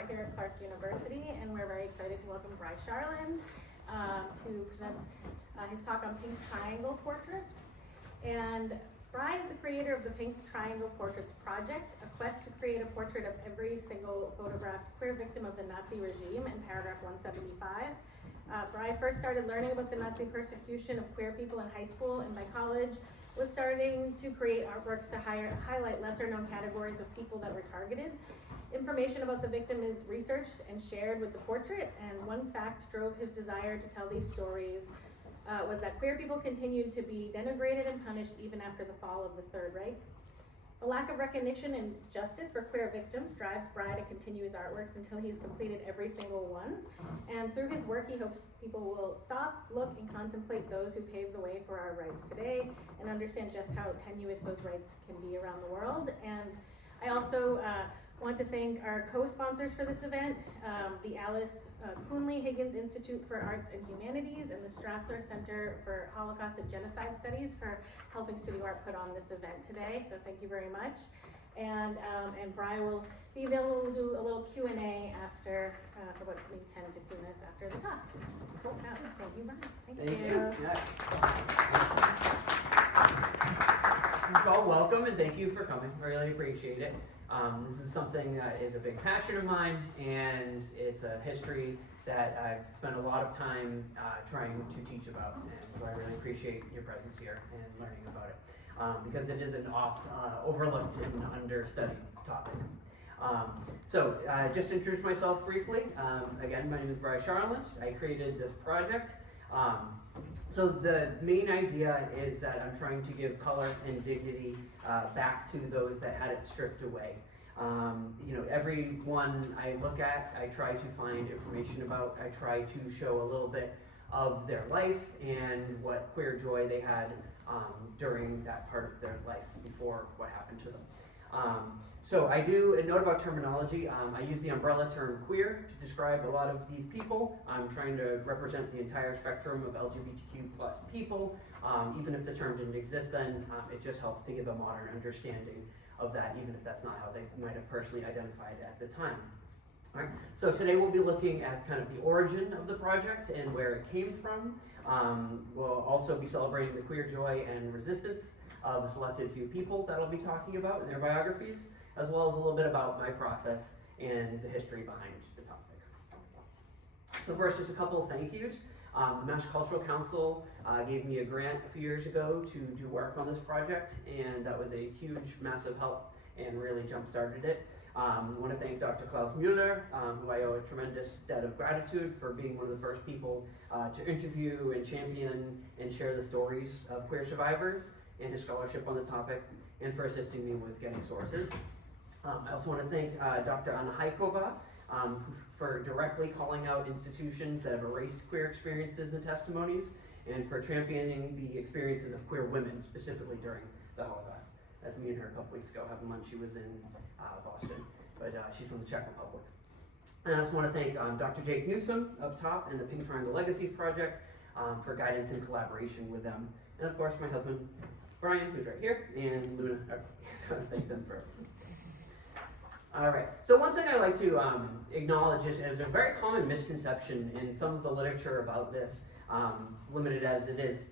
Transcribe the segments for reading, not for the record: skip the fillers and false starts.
Art here at Clark University, and we're very excited to welcome Bry Charland to present his talk on Pink Triangle Portraits. And Bry is the creator of the Pink Triangle Portraits Project, a quest to create a portrait of every single photographed queer victim of the Nazi regime in paragraph 175. Bry first started learning about the Nazi persecution of queer people in high school, and by college was starting to create artworks to highlight lesser known categories of people that were targeted. Information about the victim is researched and shared with the portrait, and one fact drove his desire to tell these stories was that queer people continued to be denigrated and punished even after the fall of the Third Reich. The lack of recognition and justice for queer victims drives Bry to continue his artworks until he's completed every single one. And through his work, he hopes people will stop, look, and contemplate those who paved the way for our rights today and understand just how tenuous those rights can be around the world. And I also want to thank our co-sponsors for this event, the Alice Coonley Higgins Institute for Arts and Humanities and the Strasser Center for Holocaust and Genocide Studies for helping Studio Art put on this event today, so thank you very much. And Bry will be available to do a little Q&A after, for about maybe 10 or 15 minutes after the talk. Cool. Thank you, Bry. Thank you. You're all welcome, and thank you for coming. I really appreciate it. This is something that is a big passion of mine, and it's a history that I've spent a lot of time trying to teach about, and so I really appreciate your presence here and learning about it, because it is an oft overlooked and understudied topic. Just to introduce myself briefly, again, my name is Bry Charland. I created this project. So the main idea is that I'm trying to give color and dignity back to those that had it stripped away. Everyone I look at, I try to find information about. I try to show a little bit of their life and what queer joy they had during that part of their life before what happened to them. So I do a note about terminology. I use the umbrella term queer to describe a lot of these people. I'm trying to represent the entire spectrum of LGBTQ plus people. Even if the term didn't exist then, it just helps to give a modern understanding of that, even if that's not how they might have personally identified at the time. All right. So today we'll be looking at kind of the origin of the project and where it came from. We'll also be celebrating the queer joy and resistance of a selected few people that I'll be talking about in their biographies, as well as a little bit about my process and the history behind the topic. So first, just a couple of thank yous. The Mass Cultural Council gave me a grant a few years ago to do work on this project, and that was a huge, massive help and really jump-started it. I want to thank Dr. Klaus Müller, who I owe a tremendous debt of gratitude for being one of the first people to interview and champion and share the stories of queer survivors and his scholarship on the topic, and for assisting me with getting sources. I also want to thank Dr. Anna Haikova for directly calling out institutions that have erased queer experiences and testimonies, and for championing the experiences of queer women, specifically during the Holocaust. As me and her a couple weeks ago having lunch, she was in Boston, but she's from the Czech Republic. And I also want to thank Dr. Jake Newsom up top and the Pink Triangle Legacies Project for guidance and collaboration with them. And of course, my husband, Brian, who's right here, and Luna. So I want to thank them for everything. All right, so one thing I like to acknowledge is a very common misconception in some of the literature about this, limited as it is.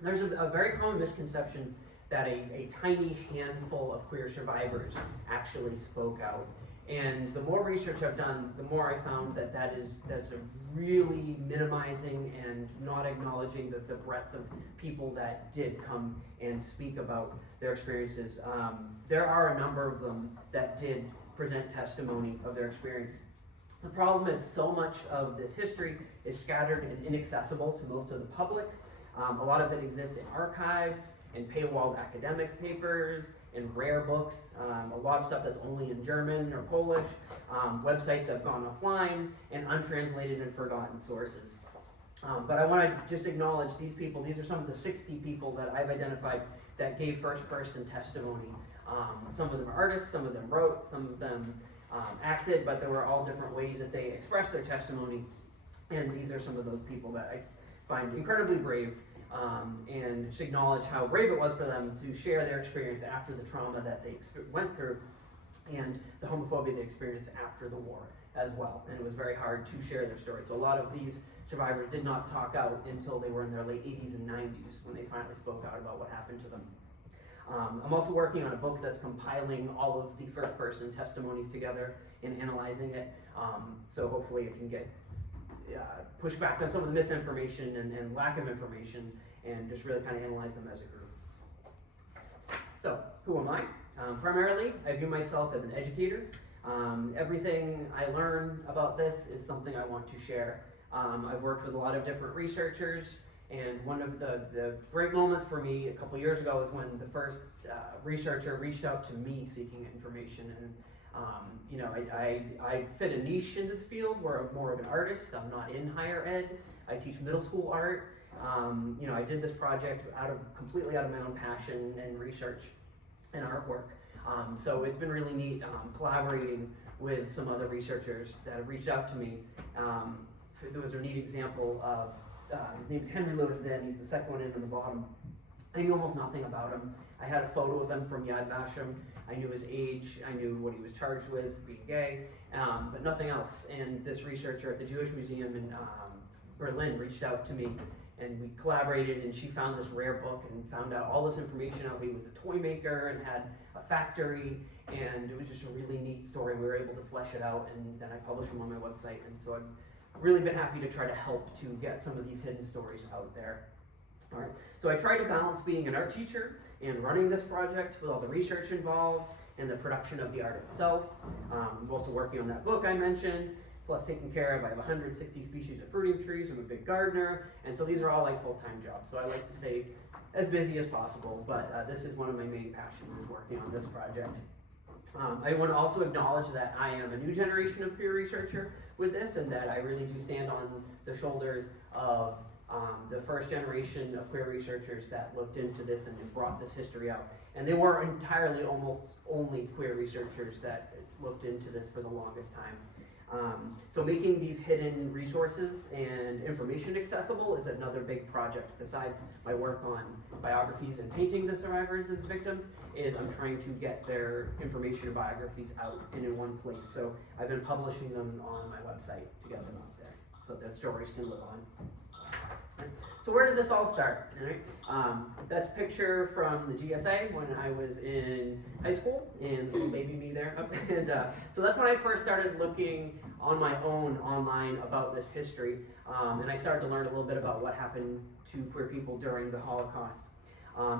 There's a very common misconception that a tiny handful of queer survivors actually spoke out. And the more research I've done, the more I found that that's a really minimizing and not acknowledging the breadth of people that did come and speak about their experiences. There are a number of them that did present testimony of their experience. The problem is so much of this history is scattered and inaccessible to most of the public. A lot of it exists in archives, in paywalled academic papers, in rare books, a lot of stuff that's only in German or Polish, websites that have gone offline, and untranslated and forgotten sources. But I want to just acknowledge these people. These are some of the 60 people that I've identified that gave first-person testimony. Some of them are artists, some of them wrote, some of them acted, but there were all different ways that they expressed their testimony. And these are some of those people that I find incredibly brave, and just acknowledge how brave it was for them to share their experience after the trauma that they went through and the homophobia they experienced after the war. as well, and it was very hard to share their story. So a lot of these survivors did not talk out until they were in their late 80s and 90s when they finally spoke out about what happened to them. I'm also working on a book that's compiling all of the first-person testimonies together and analyzing it, so hopefully it can get push back on some of the misinformation and lack of information and just really kind of analyze them as a group. So, who am I? Primarily, I view myself as an educator. Everything I learn about this is something I want to share. I've worked with a lot of different researchers, and one of the great moments for me a couple years ago was when the first researcher reached out to me seeking information. And you know, I fit a niche in this field where I'm more of an artist. I'm not in higher ed. I teach middle school art. You know, I did this project completely out of my own passion and research and artwork. So it's been really neat collaborating with some other researchers that have reached out to me. There was a neat example of, his name is Henry Louis Zinn. He's the second one in on the bottom. I knew almost nothing about him. I had a photo of him from Yad Vashem. I knew his age. I knew what he was charged with, being gay, but nothing else. And this researcher at the Jewish Museum in Berlin reached out to me, and we collaborated, and she found this rare book and found out all this information out. He was a toy maker and had a factory, and it was just a really neat story. We were able to flesh it out, and then I published them on my website. And so I've really been happy to try to help to get some of these hidden stories out there. All right, so I try to balance being an art teacher and running this project with all the research involved and the production of the art itself. I'm also working on that book I mentioned, plus taking care of, I have 160 species of fruiting trees. I'm a big gardener, and so these are all like full-time jobs. So I like to stay as busy as possible, but this is one of my main passions, is working on this project. I want to also acknowledge that I am a new generation of queer researcher with this, and that I really do stand on the shoulders of the first generation of queer researchers that looked into this and brought this history out. And they were entirely almost only queer researchers that looked into this for the longest time. So making these hidden resources and information accessible is another big project. Besides my work on biographies and painting the survivors and the victims, is I'm trying to get their information and biographies out and in one place. So I've been publishing them on my website to get them out there so that stories can live on. So where did this all start? That's a picture from the GSA when I was in high school, and little baby me there. And so that's when I first started looking on my own online about this history, and I started to learn a little bit about what happened to queer people during the Holocaust.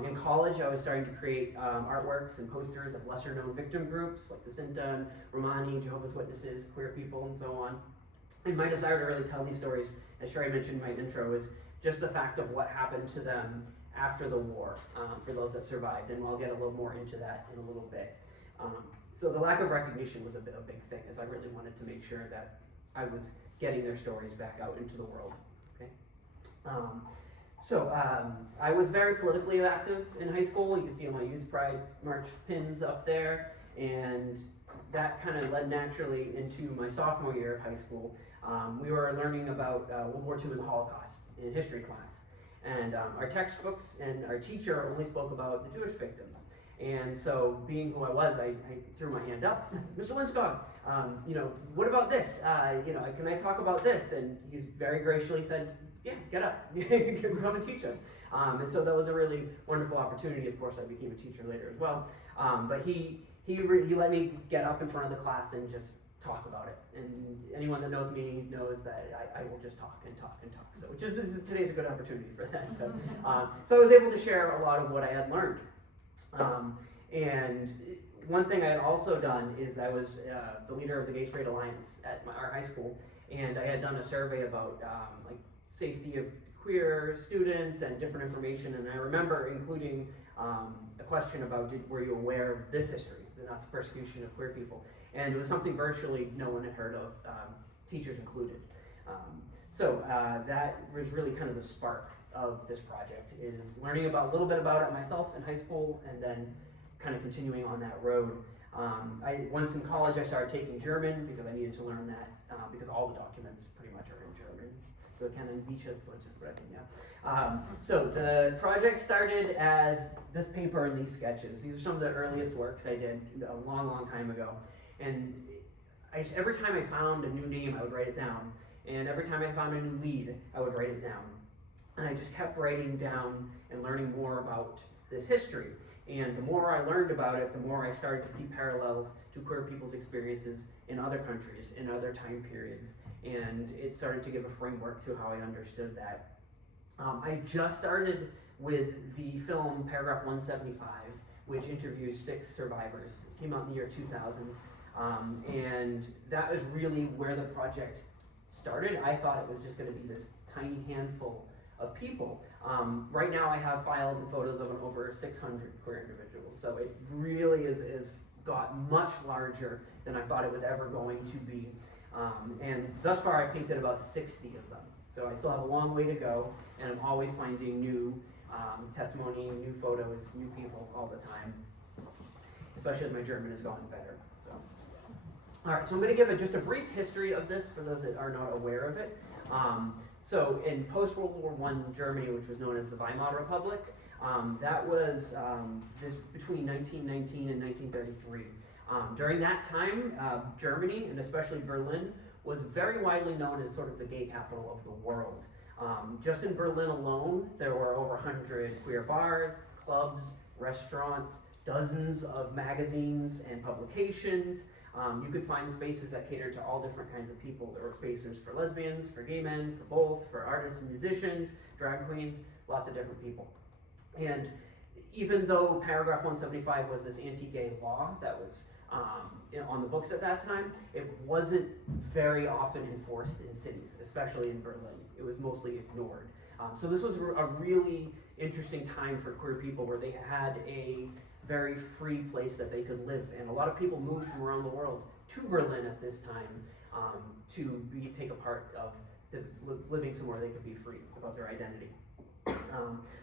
In college, I was starting to create artworks and posters of lesser-known victim groups like the Sinta and Romani, Jehovah's Witnesses, queer people, and so on. And my desire to really tell these stories, as Sherry mentioned in my intro, is just the fact of what happened to them after the war, for those that survived, and I'll get a little more into that in a little bit. So the lack of recognition was a big thing, as I really wanted to make sure that I was getting their stories back out into the world. Okay. I was very politically active in high school. You can see on my Youth Pride March pins up there, and that kind of led naturally into my sophomore year of high school. We were learning about World War II and the Holocaust in history class. And our textbooks and our teacher only spoke about the Jewish victims. And so, being who I was, I threw my hand up. I said, Mr. Linskog, what about this? Can I talk about this? And he's very graciously said, yeah, get up, come and teach us. And so that was a really wonderful opportunity. Of course, I became a teacher later as well. But he let me get up in front of the class and just talk about it. And anyone that knows me knows that I will just talk and talk and talk. So today's a good opportunity for that. So I was able to share a lot of what I had learned. And one thing I had also done is that I was the leader of the Gay Straight Alliance at our high school, and I had done a survey about safety of queer students and different information. And I remember including a question about were you aware of this history, the Nazi persecution of queer people? And it was something virtually no one had heard of, teachers included. That was really kind of the spark of this project, is learning a little bit about it myself in high school, and then kind of continuing on that road. Once in college, I started taking German because I needed to learn that, because all the documents pretty much are in German. So kind of Deutsche sprechen, yeah. So the project started as this paper and these sketches. These are some of the earliest works I did a long time ago. And every time I found a new name, I would write it down. And every time I found a new lead, I would write it down. And I just kept writing down and learning more about this history. And the more I learned about it, the more I started to see parallels to queer people's experiences in other countries, in other time periods. And it started to give a framework to how I understood that. I just started with the film Paragraph 175, which interviews 6 survivors. It came out in the year 2000. And that was really where the project started. I thought it was just going to be this tiny handful of people. Right now I have files and photos of over 600 queer individuals, so it really is got much larger than I thought it was ever going to be. And thus far I've painted about 60 of them, so I still have a long way to go, and I'm always finding new testimony, new photos, new people all the time, especially as my German has gotten better. All right, so I'm going to give just a brief history of this for those that are not aware of it. So in post-World War I Germany, which was known as the Weimar Republic, that was between 1919 and 1933. During that time, Germany, and especially Berlin, was very widely known as sort of the gay capital of the world. Just in Berlin alone, there were over 100 queer bars, clubs, restaurants, dozens of magazines and publications. You could find spaces that catered to all different kinds of people. There were spaces for lesbians, for gay men, for both, for artists and musicians, drag queens, lots of different people. And even though Paragraph 175 was this anti-gay law that was on the books at that time, it wasn't very often enforced in cities, especially in Berlin. It was mostly ignored. So this was a really interesting time for queer people where they had a very free place that they could live. And a lot of people moved from around the world to Berlin at this time to take a part of living somewhere they could be free about their identity.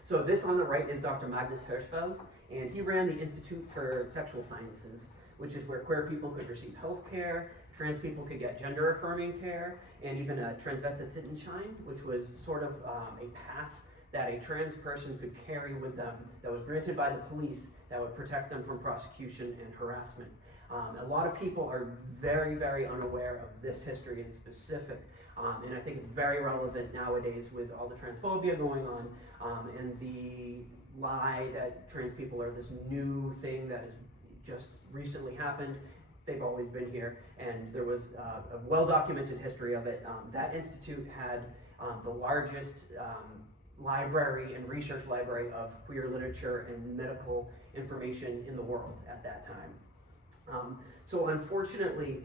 So this on the right is Dr. Magnus Hirschfeld, and he ran the Institute for Sexual Sciences, which is where queer people could receive health care, trans people could get gender-affirming care, and even a Transvestitenschein, which was sort of a pass that a trans person could carry with them that was granted by the police that would protect them from prosecution and harassment. A lot of people are very, very unaware of this history in specific, and I think it's very relevant nowadays with all the transphobia going on, and the lie that trans people are this new thing that has just recently happened. They've always been here, and there was a well-documented history of it. That institute had the largest library and research library of queer literature and medical information in the world at that time. So unfortunately,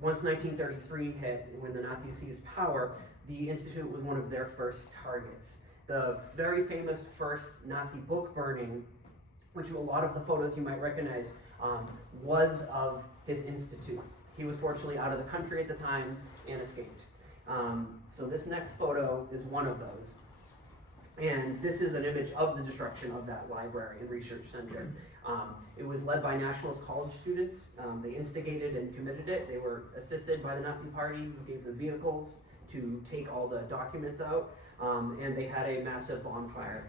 once 1933 hit, when the Nazis seized power, the Institute was one of their first targets. The very famous first Nazi book burning, which a lot of the photos you might recognize, was of his institute. He was fortunately out of the country at the time and escaped. So this next photo is one of those. And this is an image of the destruction of that library and research center. It was led by Nationalist College students. They instigated and committed it. They were assisted by the Nazi Party, who gave them vehicles to take all the documents out. And they had a massive bonfire.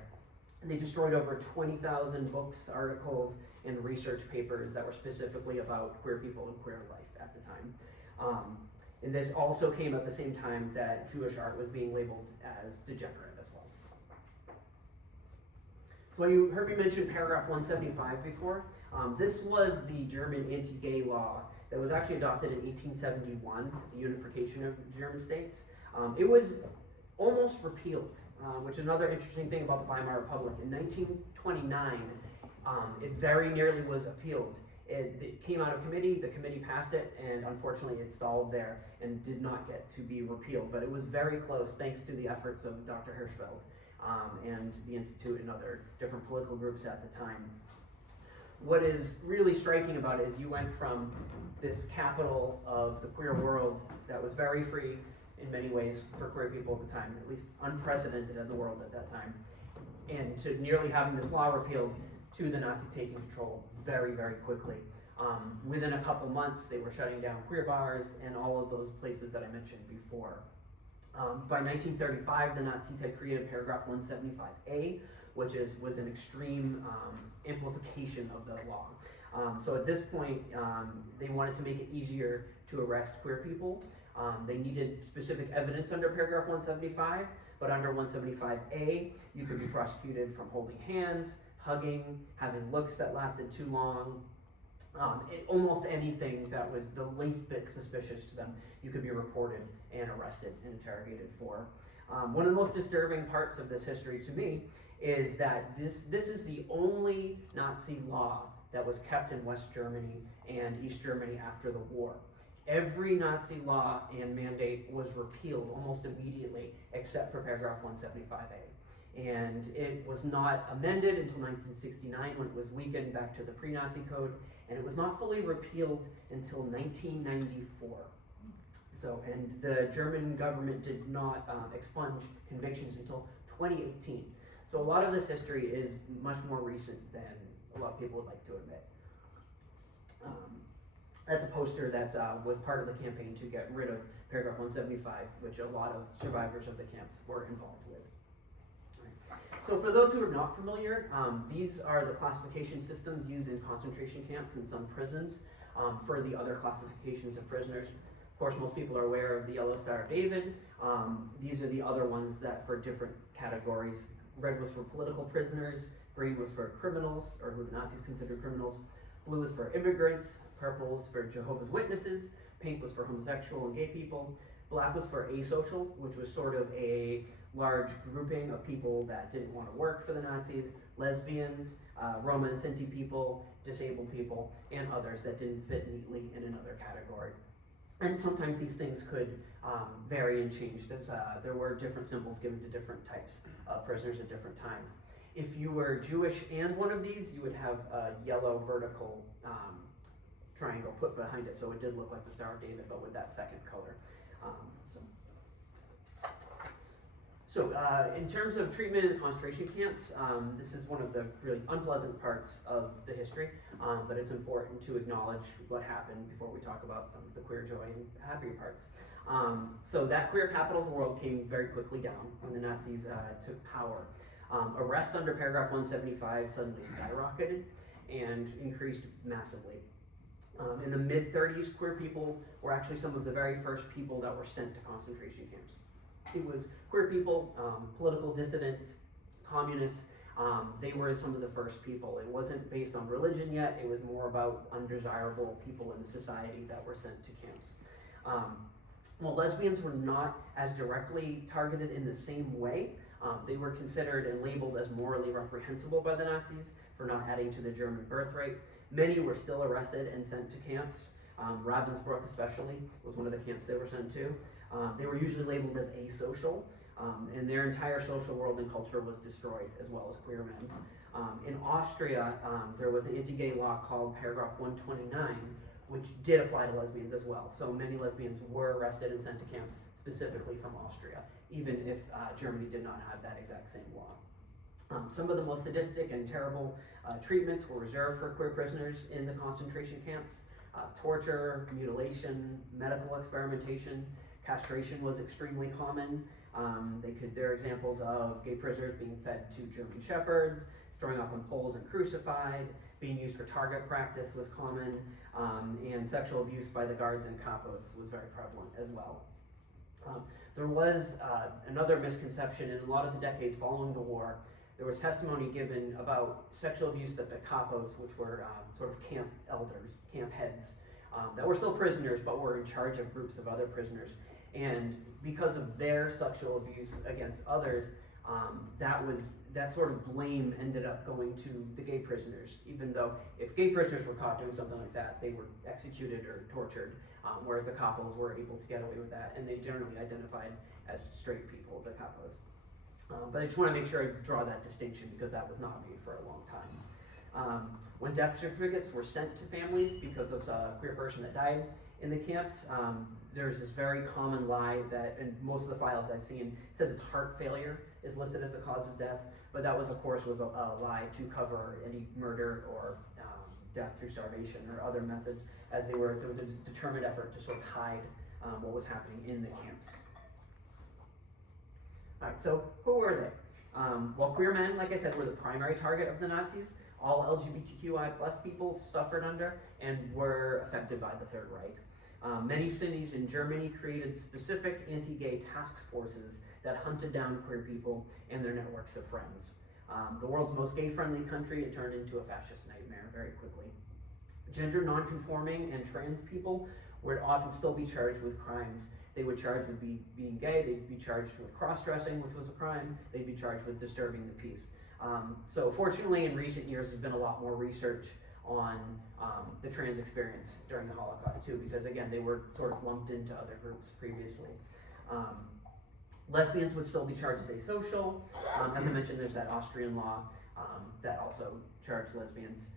And they destroyed over 20,000 books, articles, and research papers that were specifically about queer people and queer life at the time. And this also came at the same time that Jewish art was being labeled as degenerate as well. So you heard me mention Paragraph 175 before. This was the German anti-gay law that was actually adopted in 1871, the unification of the German states. It was almost repealed, which is another interesting thing about the Weimar Republic. In 1929, it very nearly was appealed. It came out of committee, the committee passed it, and unfortunately it stalled there and did not get to be repealed. But it was very close thanks to the efforts of Dr. Hirschfeld and the Institute and other different political groups at the time. What is really striking about it is you went from this capital of the queer world that was very free in many ways for queer people at the time, at least unprecedented in the world at that time, and to nearly having this law repealed to the Nazis taking control very, very quickly. Within a couple months, they were shutting down queer bars and all of those places that I mentioned before. By 1935, the Nazis had created Paragraph 175A, which was an extreme amplification of the law. So at this point, they wanted to make it easier to arrest queer people. They needed specific evidence under paragraph 175, but under 175A, you could be prosecuted from holding hands, hugging, having looks that lasted too long, almost anything that was the least bit suspicious to them, you could be reported and arrested and interrogated for. One of the most disturbing parts of this history to me is that this is the only Nazi law that was kept in West Germany and East Germany after the war. Every Nazi law and mandate was repealed almost immediately, except for paragraph 175A. And it was not amended until 1969 when it was weakened back to the pre-Nazi code, and it was not fully repealed until 1994. So, and the German government did not expunge convictions until 2018. So a lot of this history is much more recent than a lot of people would like to admit. That's a poster that was part of the campaign to get rid of paragraph 175, which a lot of survivors of the camps were involved with. Right. So for those who are not familiar, these are the classification systems used in concentration camps and some prisons for the other classifications of prisoners. Of course, most people are aware of the Yellow Star of David. These are the other ones that for different categories. Red was for political prisoners, green was for criminals, or who the Nazis considered criminals, blue was for immigrants, purple was for Jehovah's Witnesses, pink was for homosexual and gay people, black was for asocial, which was sort of a large grouping of people that didn't want to work for the Nazis, lesbians, Roma and Sinti people, disabled people, and others that didn't fit neatly in another category. And sometimes these things could vary and change. There were different symbols given to different types of prisoners at different times. If you were Jewish and one of these, you would have a yellow vertical triangle put behind it, so it did look like the Star of David, but with that second color. So in terms of treatment in the concentration camps, this is one of the really unpleasant parts of the history, but it's important to acknowledge what happened before we talk about some of the queer joy and happier parts. So that queer capital of the world came very quickly down when the Nazis took power. Arrests under paragraph 175 suddenly skyrocketed and increased massively. In the mid-30s, queer people were actually some of the very first people that were sent to concentration camps. It was queer people, political dissidents, communists. They were some of the first people. It wasn't based on religion yet. It was more about undesirable people in the society that were sent to camps. While lesbians were not as directly targeted in the same way, they were considered and labeled as morally reprehensible by the Nazis for not adding to the German birth rate. Many were still arrested and sent to camps. Ravensbrück especially was one of the camps they were sent to. They were usually labeled as asocial, and their entire social world and culture was destroyed, as well as queer men's. In Austria, there was an anti-gay law called paragraph 129, which did apply to lesbians as well. So many lesbians were arrested and sent to camps specifically from Austria, even if Germany did not have that exact same law. Some of the most sadistic and terrible treatments were reserved for queer prisoners in the concentration camps. Torture, mutilation, medical experimentation, castration was extremely common. There are examples of gay prisoners being fed to German shepherds, storing up on poles and crucified, being used for target practice was common, and sexual abuse by the guards and capos was very prevalent as well. There was another misconception in a lot of the decades following the war. There was testimony given about sexual abuse that the capos, which were sort of camp elders, camp heads, that were still prisoners but were in charge of groups of other prisoners. And because of their sexual abuse against others, that sort of blame ended up going to the gay prisoners, even though if gay prisoners were caught doing something like that, they were executed or tortured, whereas the capos were able to get away with that, and they generally identified as straight people, the capos. But I just want to make sure I draw that distinction because that was not made for a long time. When death certificates were sent to families because of a queer person that died in the camps, there's this very common lie that, in most of the files I've seen, says it's heart failure is listed as a cause of death, but that was, of course, a lie to cover any murder or death through starvation or other methods, as there was a determined effort to sort of hide what was happening in the camps. All right, so who were they? Well, queer men, like I said, were the primary target of the Nazis. all LGBTQI plus people suffered under and were affected by the Third Reich. Many cities in Germany created specific anti-gay task forces that hunted down queer people and their networks of friends. The world's most gay-friendly country, it turned into a fascist nightmare very quickly. Gender non-conforming and trans people would often still be charged with crimes. They would charge with being gay, they'd be charged with cross-dressing, which was a crime, they'd be charged with disturbing the peace. So fortunately, in recent years, there's been a lot more research on the trans experience during the Holocaust too, because again, they were sort of lumped into other groups previously. Lesbians would still be charged as asocial. As I mentioned, there's that Austrian law that also charged lesbians.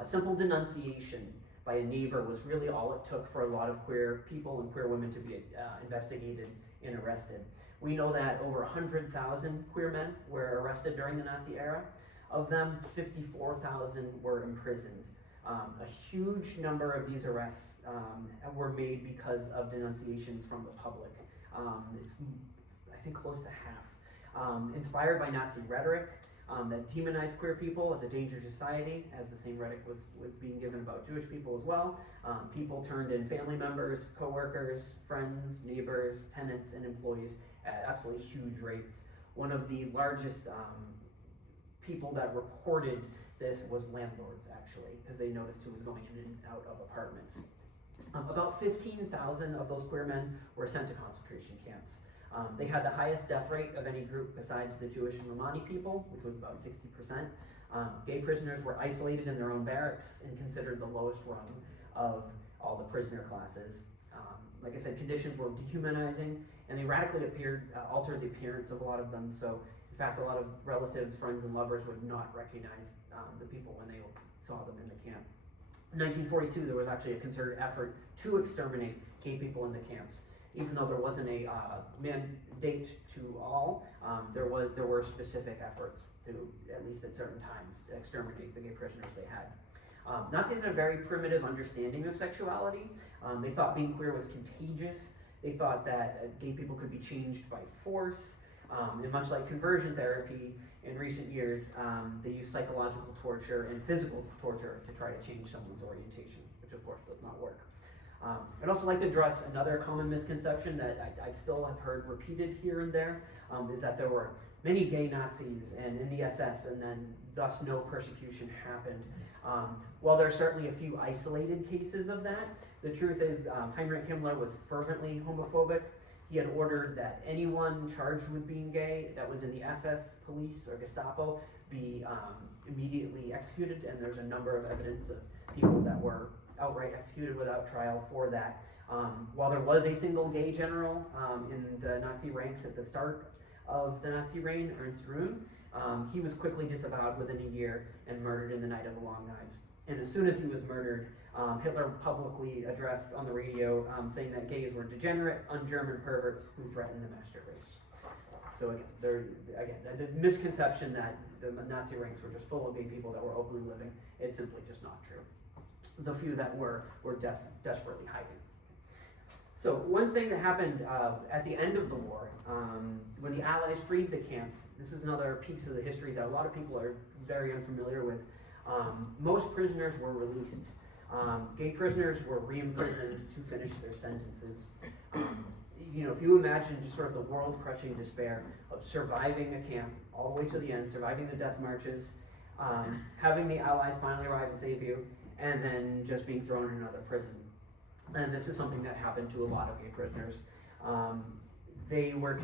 A simple denunciation by a neighbor was really all it took for a lot of queer people and queer women to be investigated and arrested. We know that over 100,000 queer men were arrested during the Nazi era. Of them, 54,000 were imprisoned. A huge number of these arrests were made because of denunciations from the public. It's, I think, close to half. Inspired by Nazi rhetoric that demonized queer people as a danger to society, as the same rhetoric was being given about Jewish people as well. People turned in family members, co-workers, friends, neighbors, tenants, and employees at absolutely huge rates. One of the largest people that reported this was landlords, actually, because they noticed who was going in and out of apartments. About 15,000 of those queer men were sent to concentration camps. They had the highest death rate of any group besides the Jewish and Romani people, which was about 60%. Gay prisoners were isolated in their own barracks and considered the lowest rung of all the prisoner classes. Like I said, conditions were dehumanizing, and they radically altered the appearance of a lot of them. So, in fact, a lot of relatives, friends, and lovers would not recognize the people when they saw them in the camp. In 1942, there was actually a concerted effort to exterminate gay people in the camps. Even though there wasn't a mandate to all, there were specific efforts to, at least at certain times, exterminate the gay prisoners they had. Nazis had a very primitive understanding of sexuality. They thought being queer was contagious. They thought that gay people could be changed by force. And much like conversion therapy, in recent years, they use psychological torture and physical torture to try to change someone's orientation, which of course does not work. I'd also like to address another common misconception that I still have heard repeated here and there, is that there were many gay Nazis and in the SS, and then thus no persecution happened. While there are certainly a few isolated cases of that, the truth is Heinrich Himmler was fervently homophobic. He had ordered that anyone charged with being gay that was in the SS, police, or Gestapo be immediately executed, and there's a number of evidence of people that were outright executed without trial for that. While there was a single gay general in the Nazi ranks at the start of the Nazi reign, Ernst Röhm, he was quickly disavowed within a year and murdered in the Night of the Long Knives. And as soon as he was murdered, Hitler publicly addressed on the radio saying that gays were degenerate, un-German perverts who threatened the master race. So again, the misconception that the Nazi ranks were just full of gay people that were openly living, it's simply just not true. The few that were desperately hiding. So one thing that happened at the end of the war, when the Allies freed the camps, this is another piece of the history that a lot of people are very unfamiliar with. Most prisoners were released. Gay prisoners were re-imprisoned to finish their sentences. If you imagine just sort of the world-crushing despair of surviving a camp all the way to the end, surviving the death marches, having the Allies finally arrive and save you, and then just being thrown in another prison. And this is something that happened to a lot of gay prisoners. They were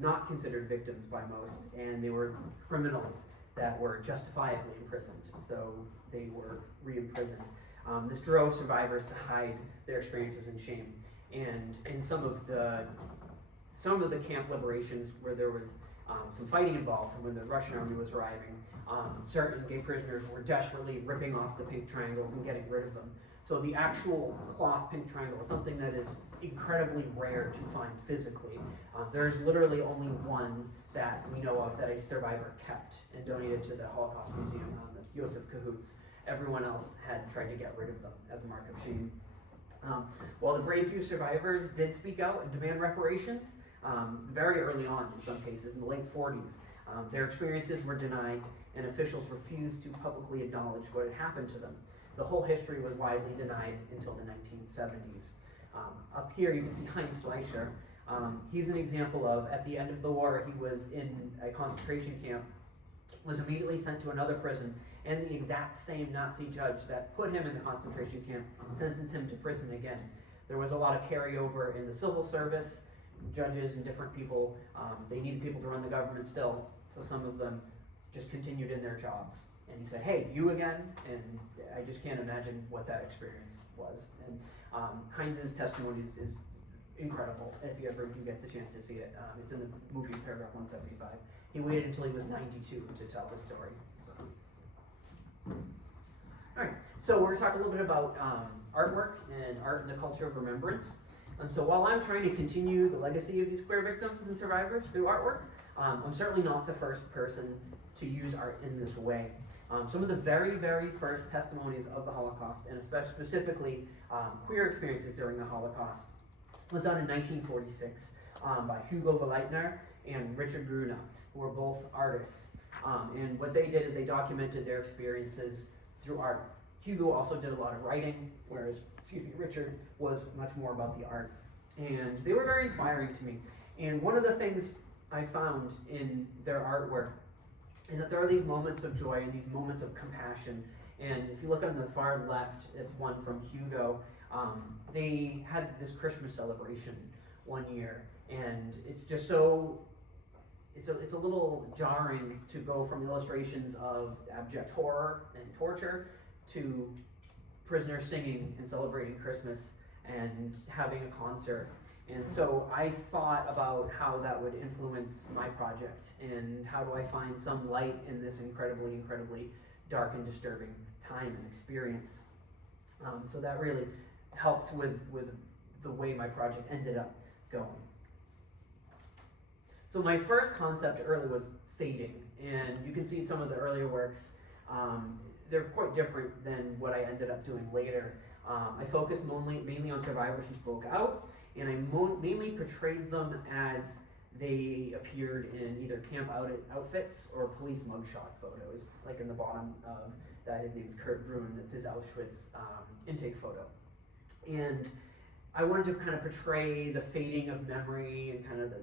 not considered victims by most, and they were criminals that were justifiably imprisoned, so they were re-imprisoned. This drove survivors to hide their experiences in shame. And in some of the camp liberations where there was some fighting involved, when the Russian army was arriving, certain gay prisoners were desperately ripping off the pink triangles and getting rid of them. So the actual cloth pink triangle is something that is incredibly rare to find physically. There's literally only one that we know of that a survivor kept and donated to the Holocaust Museum. That's Josef Kohutz. Everyone else had tried to get rid of them as a mark of shame. While the brave few survivors did speak out and demand reparations, very early on in some cases, in the late 40s, Their experiences were denied, and officials refused to publicly acknowledge what had happened to them. The whole history was widely denied until the 1970s. Up here you can see Heinz Fleischer. He's an example of, at the end of the war, he was in a concentration camp, was immediately sent to another prison, and the exact same Nazi judge that put him in the concentration camp sentenced him to prison again. There was a lot of carryover in the civil service, judges and different people. They needed people to run the government still, so some of them just continued in their jobs. And he said, hey, you again? And I just can't imagine what that experience was. And Heinz's testimony is incredible if you ever do get the chance to see it. It's in the movie Paragraph 175. He waited until he was 92 to tell this story. All right, so we're going to talk a little bit about artwork and art and the culture of remembrance. So while I'm trying to continue the legacy of these queer victims and survivors through artwork, I'm certainly not the first person to use art in this way. Some of the very, very first testimonies of the Holocaust, and especially specifically queer experiences during the Holocaust, was done in 1946 by Hugo Valeitner and Richard Bruna, who were both artists. And what they did is they documented their experiences through art. Hugo also did a lot of writing, whereas, Richard was much more about the art. And they were very inspiring to me. And one of the things I found in their artwork is that there are these moments of joy and these moments of compassion. And if you look on the far left, it's one from Hugo. They had this Christmas celebration one year, and it's just so, it's a little jarring to go from illustrations of abject horror and torture to prisoners singing and celebrating Christmas and having a concert. And so I thought about how that would influence my project, and how do I find some light in this incredibly, incredibly dark and disturbing time and experience. So that really helped with the way my project ended up going. So my first concept early was fading, and you can see in some of the earlier works, they're quite different than what I ended up doing later. I focused mainly on survivors who spoke out, and I mainly portrayed them as they appeared in either camp outfits or police mugshot photos, like in the bottom of that. His name is Kurt Brun. It's his Auschwitz intake photo. And I wanted to kind of portray the fading of memory and kind of the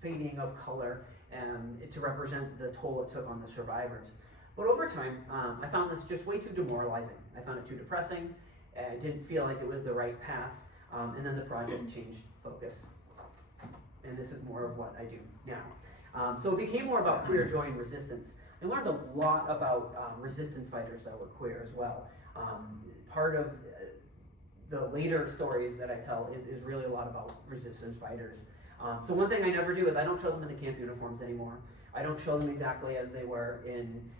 fading of color to represent the toll it took on the survivors. But over time, I found this just way too demoralizing. I found it too depressing. I didn't feel like it was the right path. And then the project changed focus. And this is more of what I do now. So it became more about queer joy and resistance. I learned a lot about resistance fighters that were queer as well. Part of the later stories that I tell is really a lot about resistance fighters. So one thing I never do is I don't show them in the camp uniforms anymore. I don't show them exactly as they were in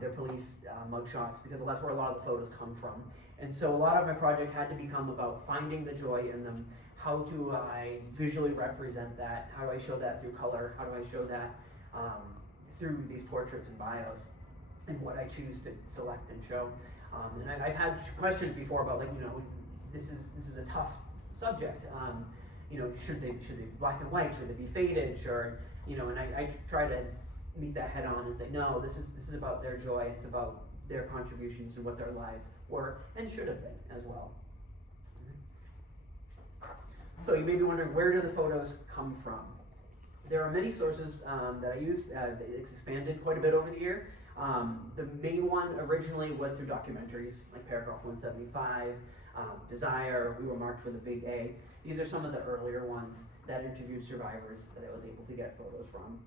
their police mugshots, because that's where a lot of the photos come from. And so a lot of my project had to become about finding the joy in them. How do I visually represent that? How do I show that through color? How do I show that through these portraits and bios, and what I choose to select and show? And I've had questions before about, like, this is a tough subject. Should they be black and white? Should they be faded? And I try to meet that head on and say, no, this is about their joy. It's about their contributions and what their lives were and should have been as well. So you may be wondering, where do the photos come from? There are many sources that I use. It's expanded quite a bit over the year. The main one originally was through documentaries, like Paragraph 175, Desire, We Were Marked for the Big A. These are some of the earlier ones that interviewed survivors that I was able to get photos from.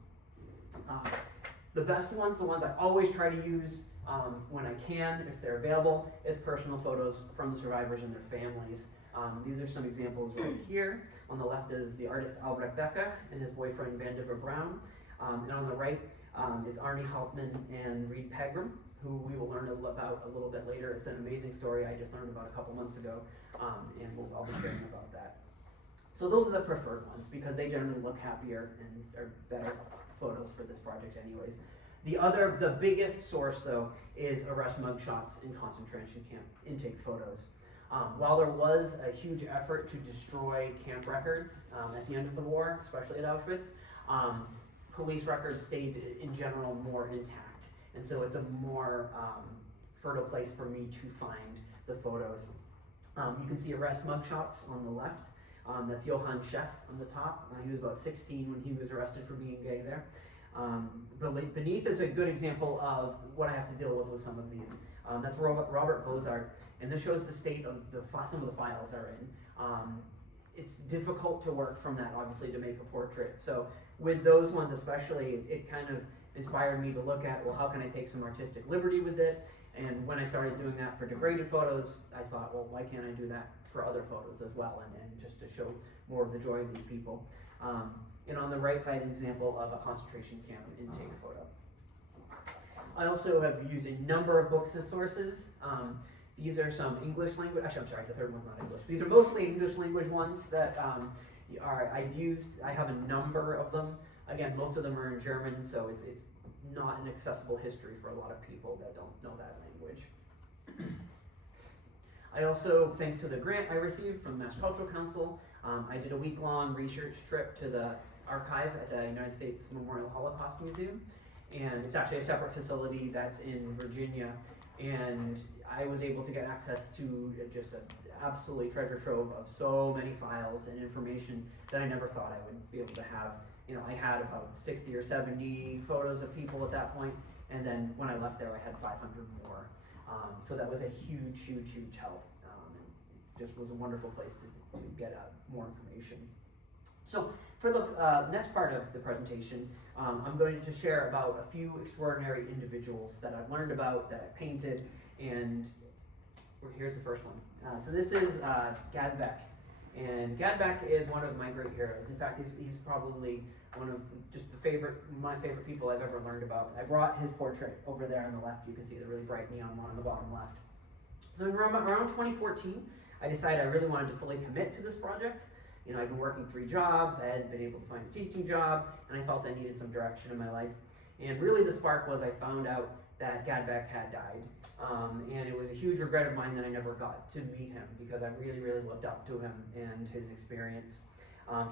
The best ones, the ones I always try to use when I can, if they're available, is personal photos from the survivors and their families. These are some examples right here. On the left is the artist Albrecht Becker and his boyfriend Vandiver Brown. And on the right is Arnie Hauptmann and Reed Pegram, who we will learn about a little bit later. It's an amazing story I just learned about a couple months ago, and I'll be sharing about that. So those are the preferred ones, because they generally look happier and are better photos for this project anyways. The biggest source, though, is arrest mugshots in concentration camp intake photos. While there was a huge effort to destroy camp records at the end of the war, especially at Auschwitz, police records stayed in general more intact. And so it's a more fertile place for me to find the photos. You can see arrest mugshots on the left. That's Johann Scheff on the top. He was about 16 when he was arrested for being gay there. Beneath is a good example of what I have to deal with some of these. That's Robert Bozart, and this shows the state of some of the files are in. It's difficult to work from that, obviously, to make a portrait. So with those ones especially, it kind of inspired me to look at, well, how can I take some artistic liberty with it? And when I started doing that for degraded photos, I thought, well, why can't I do that for other photos as well, and just to show more of the joy of these people. And on the right side, an example of a concentration camp intake photo. I also have used a number of books as sources. These are some English language, actually I'm sorry, the third one's not English. These are mostly English language ones that I've used. I have a number of them. Again, most of them are in German, so it's not an accessible history for a lot of people that don't know that language. I also, thanks to the grant I received from the Mass Cultural Council, I did a week-long research trip to the archive at the United States Memorial Holocaust Museum. And it's actually a separate facility that's in Virginia. And I was able to get access to just an absolutely treasure trove of so many files and information that I never thought I would be able to have. You know, I had about 60 or 70 photos of people at that point, and then when I left there, I had 500 more. So that was a huge, huge, huge help. And it just was a wonderful place to get more information. So for the next part of the presentation, I'm going to just share about a few extraordinary individuals that I've learned about, that I painted, and here's the first one. So this is Gad Beck. And Gad Beck is one of my great heroes. In fact, he's probably one of just my favorite people I've ever learned about. I brought his portrait over there on the left. You can see the really bright neon one on the bottom left. So around 2014, I decided I really wanted to fully commit to this project. You know, I'd been working 3 jobs, I hadn't been able to find a teaching job, and I felt I needed some direction in my life. And really the spark was I found out that Gad Beck had died. And it was a huge regret of mine that I never got to meet him, because I really, really looked up to him and his experience.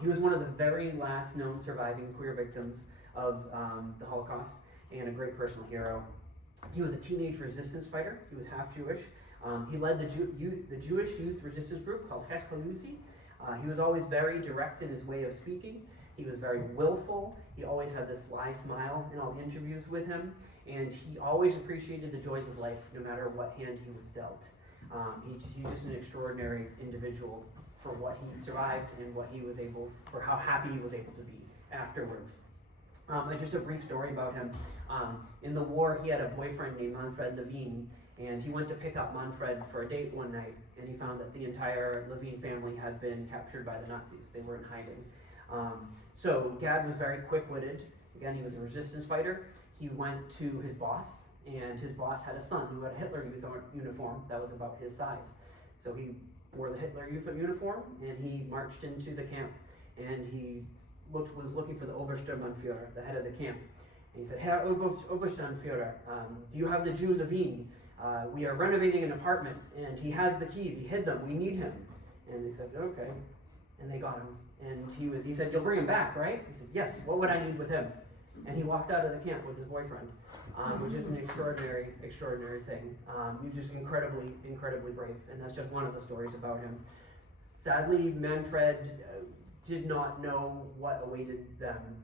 He was one of the very last known surviving queer victims of the Holocaust, and a great personal hero. He was a teenage resistance fighter. He was half Jewish. He led the Jewish youth resistance group called Hech Halusi. He was always very direct in his way of speaking. He was very willful. He always had this sly smile in all the interviews with him, and he always appreciated the joys of life, no matter what hand he was dealt. He's just an extraordinary individual for what he survived and for how happy he was able to be afterwards. Just a brief story about him. In the war, he had a boyfriend named Manfred Levine, and he went to pick up Manfred for a date one night, and he found that the entire Levine family had been captured by the Nazis. They were in hiding. So Gad was very quick-witted. Again, he was a resistance fighter. He went to his boss, and his boss had a son who had a Hitler Youth uniform that was about his size. So he wore the Hitler Youth uniform, and he marched into the camp, and he was looking for the Obersturmbannführer, the head of the camp. And he said, "Herr Obersturmbannführer, do you have the Jew Levine? We are renovating an apartment, and he has the keys. He hid them. We need him." And they said, "Okay." And they got him. And he said, "You'll bring him back, right?" He said, "Yes. What would I need with him?" And he walked out of the camp with his boyfriend, which is an extraordinary, extraordinary thing. He was just incredibly, incredibly brave, and that's just one of the stories about him. Sadly, Manfred did not know what awaited them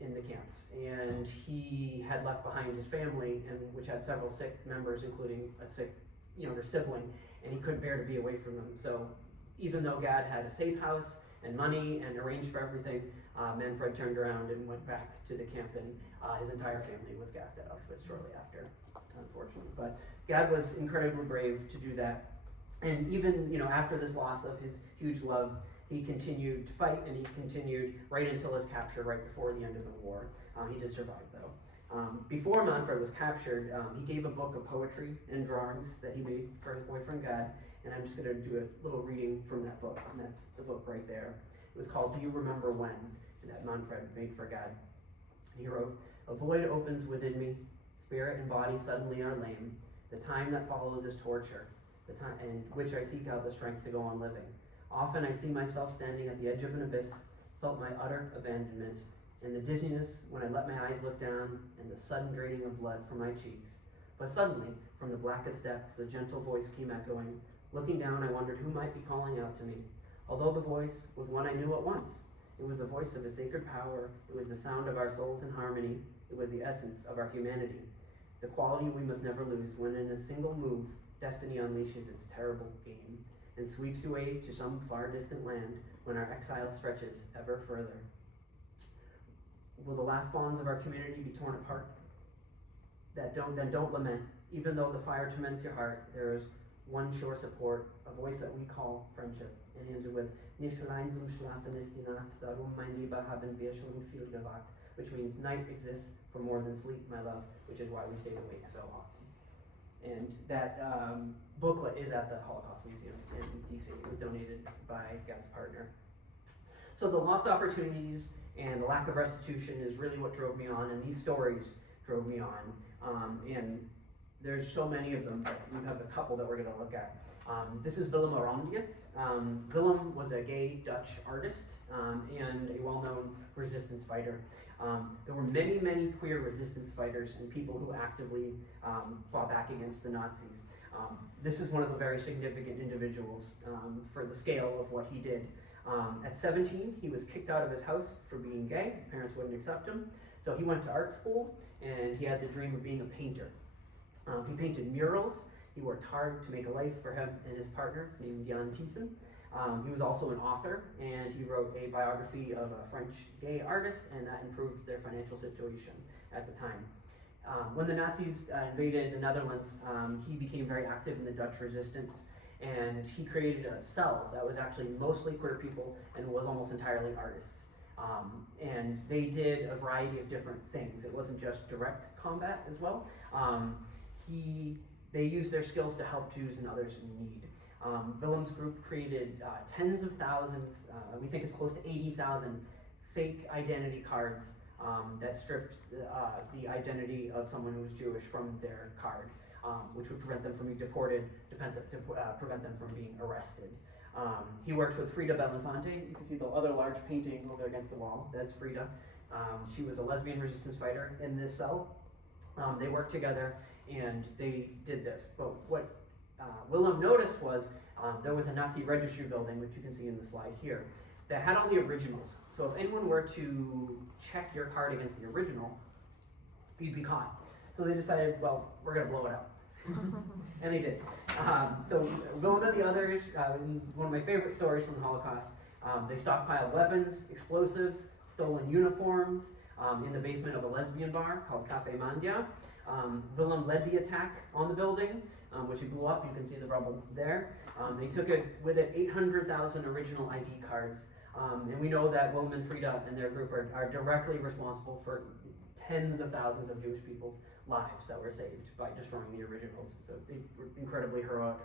in the camps, and he had left behind his family, which had several sick members, including a sick younger sibling, and he couldn't bear to be away from them. So even though Gad had a safe house and money and arranged for everything, Manfred turned around and went back to the camp, and his entire family was gassed at Auschwitz shortly after, unfortunately. But Gad was incredibly brave to do that, and even after this loss of his huge love, he continued to fight, and he continued right until his capture, right before the end of the war. He did survive, though. Before Manfred was captured, he gave a book of poetry and drawings that he made for his boyfriend Gad, and I'm just going to do a little reading from that book, and that's the book right there. It was called "Do You Remember When?" and that Manfred made for Gad. And he wrote, "A void opens within me, spirit and body suddenly are lame. The time that follows is torture, the time in which I seek out the strength to go on living. Often I see myself standing at the edge of an abyss, felt my utter abandonment, and the dizziness when I let my eyes look down, and the sudden draining of blood from my cheeks. But suddenly, from the blackest depths, a gentle voice came echoing. Looking down, I wondered who might be calling out to me. Although the voice was one I knew at once, it was the voice of a sacred power, it was the sound of our souls in harmony, it was the essence of our humanity. The quality we must never lose when in a single move, destiny unleashes its terrible game and sweeps you away to some far distant land when our exile stretches ever further. Will the last bonds of our community be torn apart? Then don't lament. Even though the fire torments your heart, there is one sure support, a voice that we call friendship. And he ended with, Nicht allein zum Schlafen ist die Nacht, darum mein Lieber haben wir schon viel gewagt, which means night exists for more than sleep, my love, which is why we stayed awake so often. And that booklet is at the Holocaust Museum in DC. It was donated by God's partner. So the lost opportunities and the lack of restitution is really what drove me on, and these stories drove me on. And there's so many of them, but we have a couple that we're going to look at. This is Willem Orandius. Willem was a gay Dutch artist and a well-known resistance fighter. There were many, many queer resistance fighters and people who actively fought back against the Nazis. This is one of the very significant individuals for the scale of what he did. At 17, he was kicked out of his house for being gay. His parents wouldn't accept him. So he went to art school, and he had the dream of being a painter. He painted murals. He worked hard to make a life for him and his partner named Jan Thiessen. He was also an author, and he wrote a biography of a French gay artist, and that improved their financial situation at the time. When the Nazis invaded the Netherlands, he became very active in the Dutch resistance, and he created a cell that was actually mostly queer people and was almost entirely artists. And they did a variety of different things. It wasn't just direct combat as well. They used their skills to help Jews and others in need. Willem's group created tens of thousands, we think it's close to 80,000 fake identity cards that stripped the identity of someone who was Jewish from their card, which would prevent them from being deported, prevent them from being arrested. He worked with Frida Belafonte. You can see the other large painting over against the wall. That's Frida. She was a lesbian resistance fighter in this cell. They worked together and they did this. But what Willem noticed was there was a Nazi registry building, which you can see in the slide here, that had all the originals. So if anyone were to check your card against the original, you'd be caught. So they decided, well, we're going to blow it up. And they did. So Willem and the others, one of my favorite stories from the Holocaust, they stockpiled weapons, explosives, stolen uniforms in the basement of a lesbian bar called Café Mandia. Willem led the attack on the building, which he blew up. You can see the rubble there. They took with it 800,000 original ID cards. And we know that Willem and Frida and their group are directly responsible for tens of thousands of Jewish people's lives that were saved by destroying the originals. So they were incredibly heroic.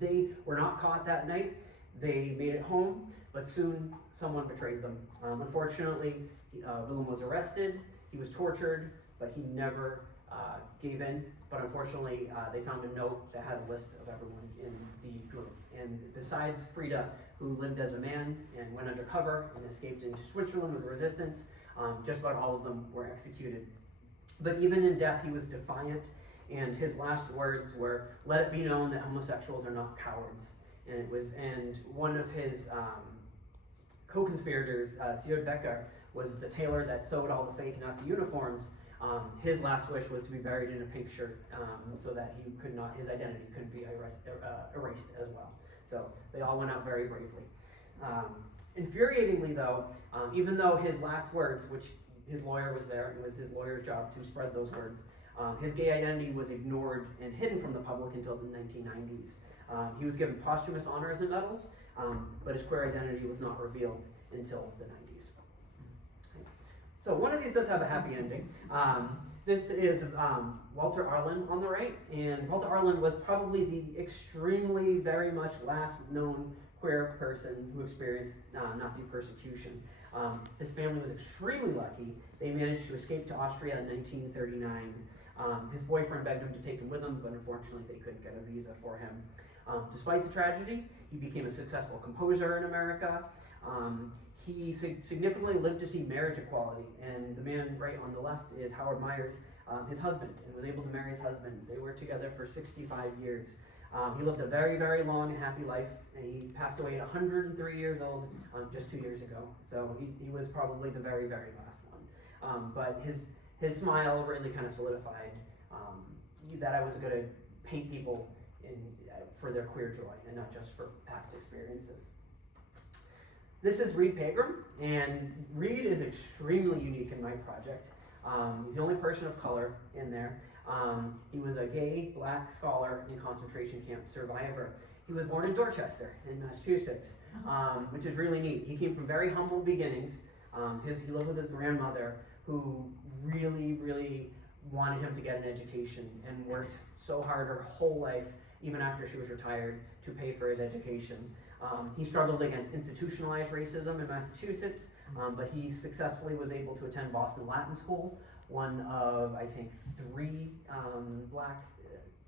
They were not caught that night. They made it home, but soon someone betrayed them. Unfortunately, Willem was arrested. He was tortured, but he never gave in. But unfortunately, they found a note that had a list of everyone in the group. And besides Frida, who lived as a man and went undercover and escaped into Switzerland with resistance, just about all of them were executed. But even in death, he was defiant, and his last words were, "Let it be known that homosexuals are not cowards." And one of his co-conspirators, Siod Becker, was the tailor that sewed all the fake Nazi uniforms. His last wish was to be buried in a pink shirt, so that his identity couldn't be erased as well. So they all went out very bravely. Infuriatingly, though, even though his last words, which his lawyer was there, it was his lawyer's job to spread those words, his gay identity was ignored and hidden from the public until the 1990s. He was given posthumous honors and medals, but his queer identity was not revealed until the 90s. So one of these does have a happy ending. This is Walter Arlen on the right, and Walter Arlen was probably the extremely, very much last known queer person who experienced Nazi persecution. His family was extremely lucky. They managed to escape to Austria in 1939. His boyfriend begged him to take him with him, but unfortunately they couldn't get a visa for him. Despite the tragedy, he became a successful composer in America. he significantly lived to see marriage equality, and the man right on the left is Howard Myers, his husband, and was able to marry his husband. They were together for 65 years. He lived a very, very long and happy life, and he passed away at 103 years old just 2 years ago. So he was probably the very, very last one. But his smile really kind of solidified that I was going to paint people for their queer joy and not just for past experiences. This is Reed Pegram, and Reed is extremely unique in my project. He's the only person of color in there. He was a gay black scholar and concentration camp survivor. He was born in Dorchester in Massachusetts, which is really neat. He came from very humble beginnings. He lived with his grandmother, who really, really wanted him to get an education and worked so hard her whole life, even after she was retired, to pay for his education. He struggled against institutionalized racism in Massachusetts, but he successfully was able to attend Boston Latin School, one of, I think, 3 black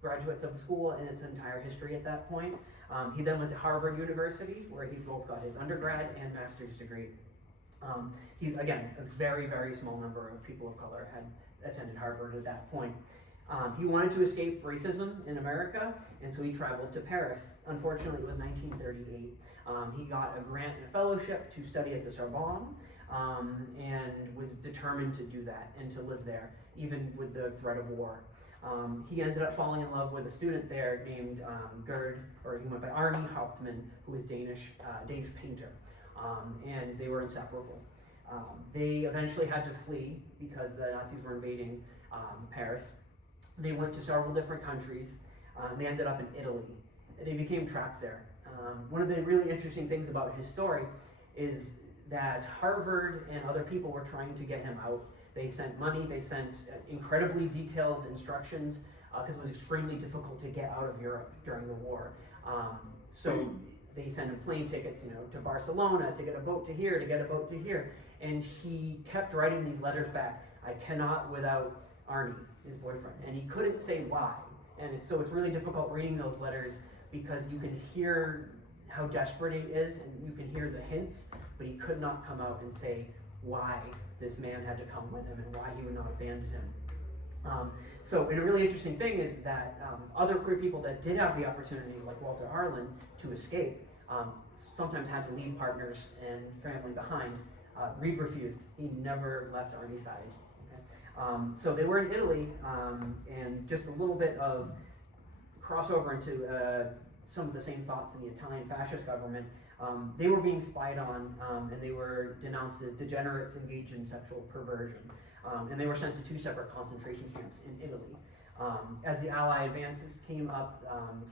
graduates of the school in its entire history at that point. He then went to Harvard University, where he both got his undergrad and master's degree. He's, again, a very, very small number of people of color had attended Harvard at that point. He wanted to escape racism in America, and so he traveled to Paris. Unfortunately, it was 1938. He got a grant and a fellowship to study at the Sorbonne, and was determined to do that and to live there, even with the threat of war. He ended up falling in love with a student there named Gerd, or he went by Arnie Hauptmann, who was Danish painter, and they were inseparable. They eventually had to flee because the Nazis were invading Paris. They went to several different countries, and they ended up in Italy. They became trapped there. One of the really interesting things about his story is that Harvard and other people were trying to get him out. They sent money, they sent incredibly detailed instructions, because it was extremely difficult to get out of Europe during the war. So they sent him plane tickets, to Barcelona, to get a boat to here, to get a boat to here. And he kept writing these letters back, "I cannot without Arnie," his boyfriend, and he couldn't say why. And so it's really difficult reading those letters because you can hear how desperate he is and you can hear the hints, but he could not come out and say why this man had to come with him and why he would not abandon him. So, and a really interesting thing is that other queer people that did have the opportunity, like Walter Arlen, to escape, sometimes had to leave partners and family behind. Reed refused. He never left Arnie's side. So they were in Italy, and just a little bit of crossover into some of the same thoughts in the Italian fascist government. They were being spied on, and they were denounced as degenerates engaged in sexual perversion. And they were sent to 2 separate concentration camps in Italy. As the Allied advances came up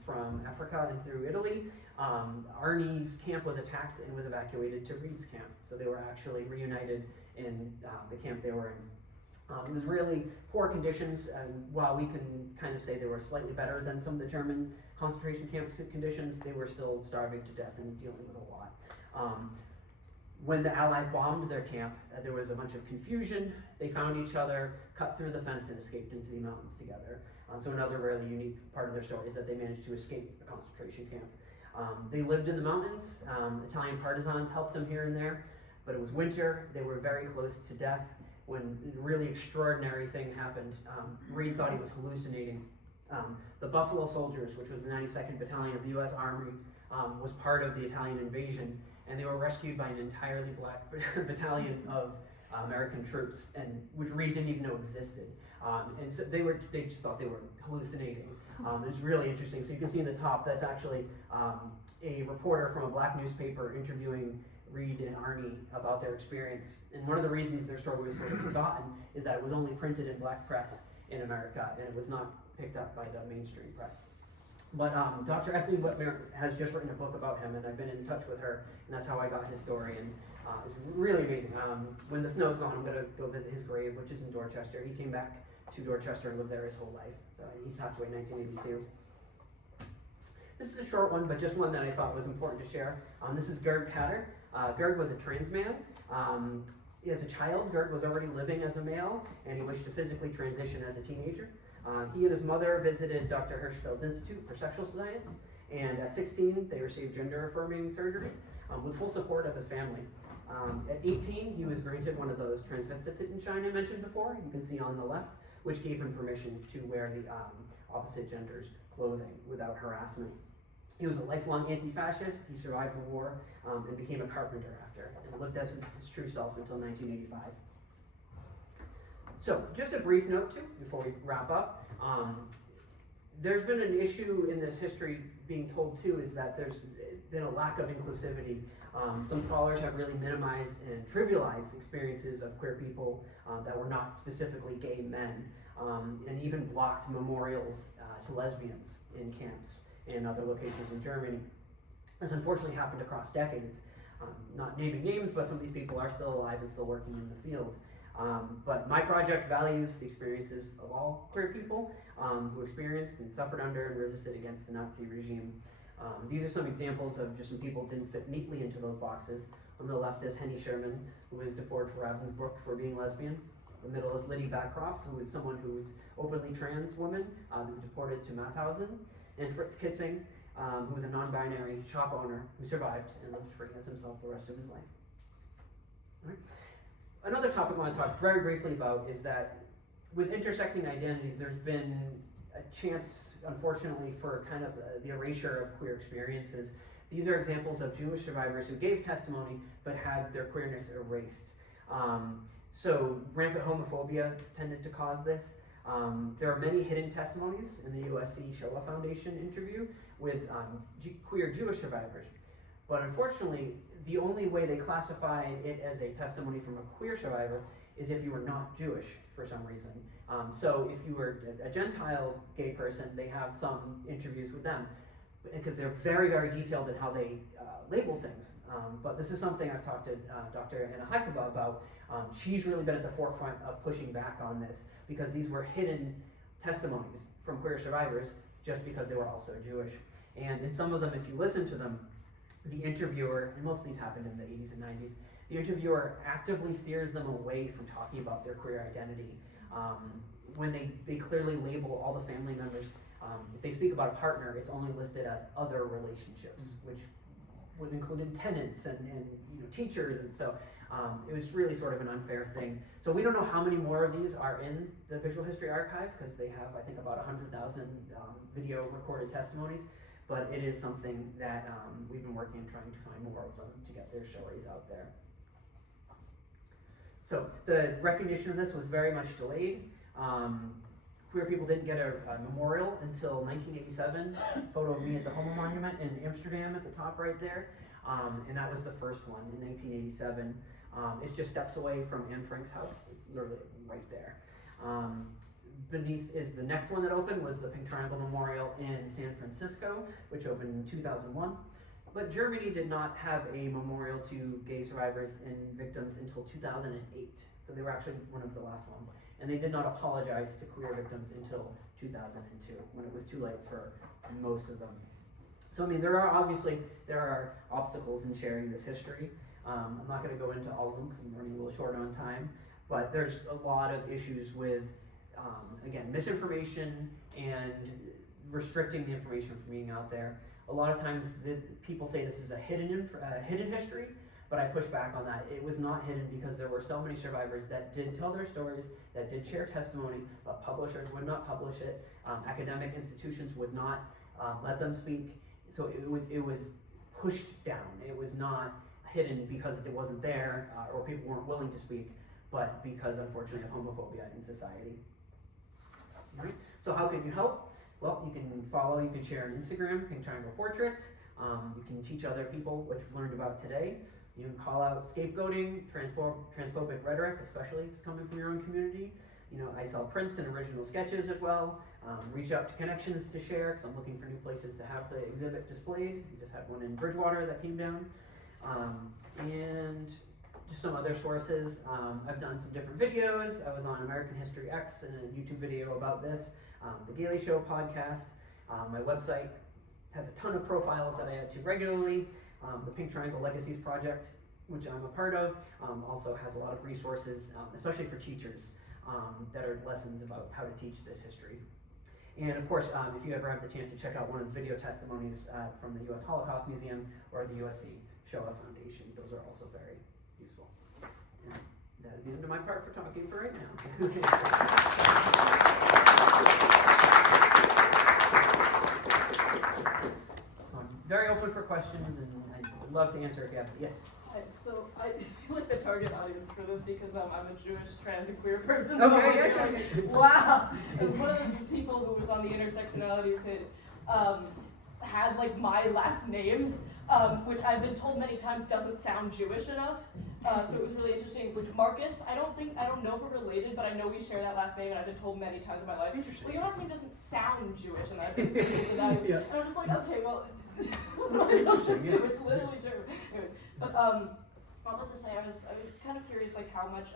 from Africa and through Italy, Arnie's camp was attacked and was evacuated to Reed's camp. So they were actually reunited in the camp they were in. It was really poor conditions, and while we can kind of say they were slightly better than some of the German concentration camp conditions, they were still starving to death and dealing with a lot. When the Allies bombed their camp, there was a bunch of confusion. They found each other, cut through the fence, and escaped into the mountains together. So another really unique part of their story is that they managed to escape a concentration camp. They lived in the mountains. Italian partisans helped them here and there, but it was winter. They were very close to death when a really extraordinary thing happened. Reed thought he was hallucinating. The Buffalo Soldiers, which was the 92nd Battalion of the U.S. Army, was part of the Italian invasion, and they were rescued by an entirely black battalion of American troops, and which Reed didn't even know existed. And so they just thought they were hallucinating. It's really interesting. So you can see in the top, that's actually a reporter from a black newspaper interviewing Reed and Arnie about their experience. And one of the reasons their story was sort of forgotten is that it was only printed in black press in America, and it was not picked up by the mainstream press. But Dr. Ethel Whitmer has just written a book about him, and I've been in touch with her, and that's how I got his story. And it's really amazing. When the snow's gone, I'm going to go visit his grave, which is in Dorchester. He came back to Dorchester and lived there his whole life. So he passed away in 1982. This is a short one, but just one that I thought was important to share. This is Gerd Katter. Gerd was a trans man. As a child, Gerd was already living as a male, and he wished to physically transition as a teenager. He and his mother visited Dr. Hirschfeld's Institute for Sexual Science, and at 16, they received gender-affirming surgery with full support of his family. At 18, he was granted one of those Transvestitism I mentioned before, you can see on the left, which gave him permission to wear the opposite gender's clothing without harassment. He was a lifelong anti-fascist, he survived the war, and became a carpenter after, and lived as his true self until 1985. So, just a brief note too, before we wrap up. There's been an issue in this history being told too, is that there's been a lack of inclusivity. Some scholars have really minimized and trivialized experiences of queer people that were not specifically gay men, and even blocked memorials to lesbians in camps and other locations in Germany. This unfortunately happened across decades. Not naming names, but some of these people are still alive and still working in the field. But my project values the experiences of all queer people who experienced and suffered under and resisted against the Nazi regime. These are some examples of just some people who didn't fit neatly into those boxes. On the left is Henny Sherman, who was deported for Ravensbrück for being lesbian. The middle is Liddy Backcroft, who is someone who was openly trans woman, who was deported to Mauthausen. And Fritz Kitzing, who was a non-binary shop owner who survived and lived free as himself the rest of his life. All right. Another topic I want to talk very briefly about is that with intersecting identities, there's been a chance, unfortunately, for kind of the erasure of queer experiences. These are examples of Jewish survivors who gave testimony but had their queerness erased. So rampant homophobia tended to cause this. There are many hidden testimonies in the USC Shoah Foundation interview with queer Jewish survivors. But unfortunately, the only way they classified it as a testimony from a queer survivor is if you were not Jewish for some reason. So if you were a Gentile gay person, they have some interviews with them because they're very, very detailed in how they label things. But this is something I've talked to Dr. Anna Haikova about. She's really been at the forefront of pushing back on this because these were hidden testimonies from queer survivors just because they were also Jewish. And in some of them, if you listen to them, the interviewer, and most of these happened in the 80s and 90s, the interviewer actively steers them away from talking about their queer identity. When they clearly label all the family members, if they speak about a partner, it's only listed as other relationships, which was included tenants and teachers, and so it was really sort of an unfair thing. So we don't know how many more of these are in the Visual History Archive, because they have, I think, about 100,000 video recorded testimonies, but it is something that we've been working on trying to find more of them to get their stories out there. So the recognition of this was very much delayed. Queer people didn't get a memorial until 1987. It's a photo of me at the Homo Monument in Amsterdam at the top right there. And that was the first one in 1987. It's just steps away from Anne Frank's house. It's literally right there. Beneath is the next one that opened was the Pink Triangle Memorial in San Francisco, which opened in 2001. But Germany did not have a memorial to gay survivors and victims until 2008. So they were actually one of the last ones. And they did not apologize to queer victims until 2002, when it was too late for most of them. So I mean, there are obstacles in sharing this history. I'm not going to go into all of them because I'm running a little short on time, but there's a lot of issues with, again, misinformation and restricting the information from being out there. A lot of times people say this is a hidden history, but I push back on that. It was not hidden because there were so many survivors that did tell their stories, that did share testimony, but publishers would not publish it. Academic institutions would not let them speak. So it was pushed down. It was not hidden because it wasn't there or people weren't willing to speak, but because unfortunately of homophobia in society. All right. So how can you help? Well, you can share on Instagram, Pink Triangle Portraits. You can teach other people what you've learned about today. You can call out scapegoating, transphobic rhetoric, especially if it's coming from your own community. I sell prints and original sketches as well. Reach out to Connections to share, because I'm looking for new places to have the exhibit displayed. We just had one in Bridgewater that came down. And just some other sources. I've done some different videos. I was on American History X and a YouTube video about this. The Gailey Show podcast. My website has a ton of profiles that I add to regularly. The Pink Triangle Legacies Project, which I'm a part of, also has a lot of resources, especially for teachers, that are lessons about how to teach this history. And of course, if you ever have the chance to check out one of the video testimonies from the U.S. Holocaust Museum or the USC Shoah Foundation, those are also very the end of my part for talking for right now. So I'm very open for questions, and I'd love to answer if you have. Yes. So I feel like the target audience for this because I'm a Jewish, trans, and queer person. Okay. So like, wow. And one of the people who was on the intersectionality pit had like my last names, which I've been told many times doesn't sound Jewish enough. So it was really interesting. Which Marcus, I don't know if we're related, but I know we share that last name, and I've been told many times in my life. Well, your last name doesn't sound Jewish, and I've been and I'm just like, okay, well, what am I supposed to do? It's literally true. Anyways, but I'll just say I was kind of curious, like how much